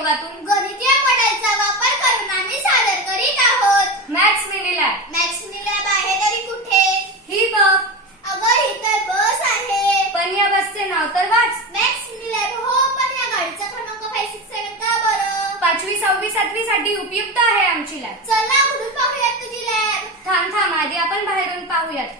प्रयोगातून गणितीय मॉडेलचा वापर करून आम्ही सादर करीत आहोत. Maths mini lab. Max mini lab आहे तरी कुठे? ही बघ. अगं ही तर बस आहे. पण या बसचे नाव तर वाच. Max mini lab. हो, पण या गाडीचा क्रमांक 567 का बरं? 5वी 6वी 7वी साठी उपयुक्त आहे आमची लॅब. चल ना उघडून पाहूयात तुझी लॅब. थांब आधी आपण बाहेरून पाहूयात.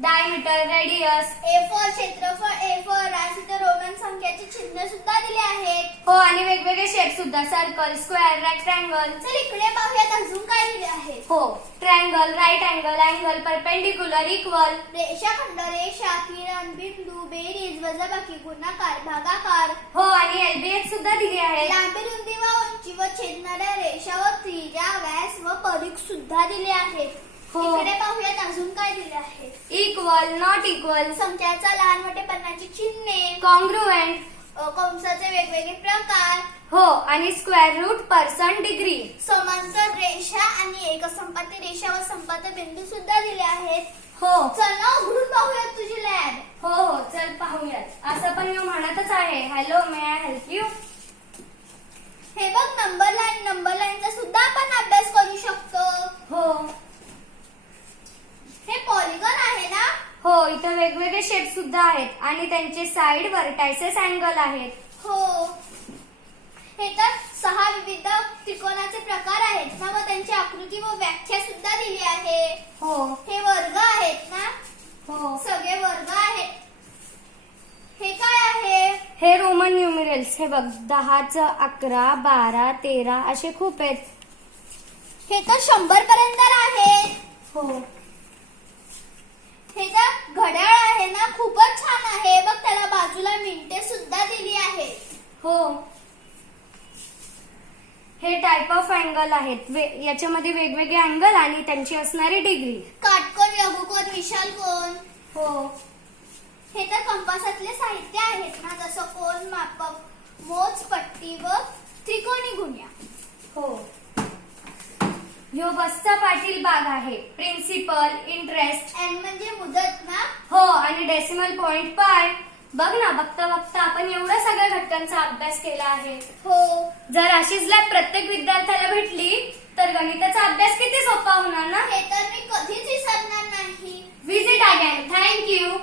Diameter, radius. A4 क्षेत्रफळ, A4 राशी तर रोमन संख्याची चिन्ह सुद्धा दिले आहेत. हो, आणि वेगवेगळे शेप सुद्धा. Circle, square, rectangle. चल इकडे पाहूयात अजून काय दिले आहे. हो, triangle, right angle, angle, perpendicular, equal. रेषाखंड, रेषा, किरण, बिंदू, बेरीज, वजाबाकी, गुणाकार, भागाकार. हो, आणि एलबीएच सुद्धा दिली आहे. लांबी, रुंदी व उंची व छेदणाऱ्या रेषा व त्रिज्या, व्यास व परिघ सुद्धा दिले आहेत. हो. इकडे पाहूयात अजून काय दिले आहे. Equal, not equal. संख्याचा लहान मोठेपणाची चिन्हे. कॉन्ग्रुएंट. कंसाचे वेगवेगळे प्रकार. हो, आणि स्क्वेअर रूट, पर्सेंट, डिग्री. समांतर रेषा आणि एकसंपाती रेषा व संपात बिंदू सुद्धा दिले आहेत. हो चल ना उघडून पाहूयात तुझी लॅब. हो, चल पाहूयात. असं पण मी म्हणतच आहे, hello, may I help you. हे बघ नंबर लाईनचा सुद्धा आपण अभ्यास करू शकतो. हो हे पॉलिगॉन आहे ना? हो, इथं वेगवेगळे शेप सुद्धा आहेत आणि त्यांचे साइड व्हर्टायसेस अँगल आहेत. हो. हे तर 6 विविध त्रिकोणाचे प्रकार आहेत ना व त्यांची आकृती व व्याख्या सुद्धा दिली आहे. हो हे वर्ग आहेत ना? हो, सगळे वर्ग आहेत. हे काय आहे? हे रोमन न्यूमरल्स. हे बघ, 10चं 11, 12, 13 असे खूप आहेत. हे तर 100 पर्यंत आहेत. हो हे तर घड्याळ आहे ना? खूपच छान आहे. बघ त्याला बाजूला मिनिटे सुद्धा दिली आहेत. हो, हे टाइप ऑफ अँगल आहेत. याच्यामध्ये वेगवेगळे अँगल आणि त्यांची असणारी डिग्री. काटकोन, लघुकोन, विशाल कोन. हो हे तर कंपासातले साहित्य आहेत ना, जसं कोन, मापक, मोज, पट्टी व त्रिकोणी गुण्या. हो, ह्यो बसचा पाटील भाग आहे. Principal, interest. एन म्हणजे मुदत ना? हो, आणि डेसिमल पॉइंट पाय. बघ ना, बघता बघता आपण एवढ्या सगळ्या घटकांचा अभ्यास केला आहे. हो. जर अशीच लॅब प्रत्येक विद्यार्थ्याला भेटली तर गणिताचा अभ्यास किती सोपा होणार ना. हे तर मी कधीच विसरणार नाही. Visit again. Thank you.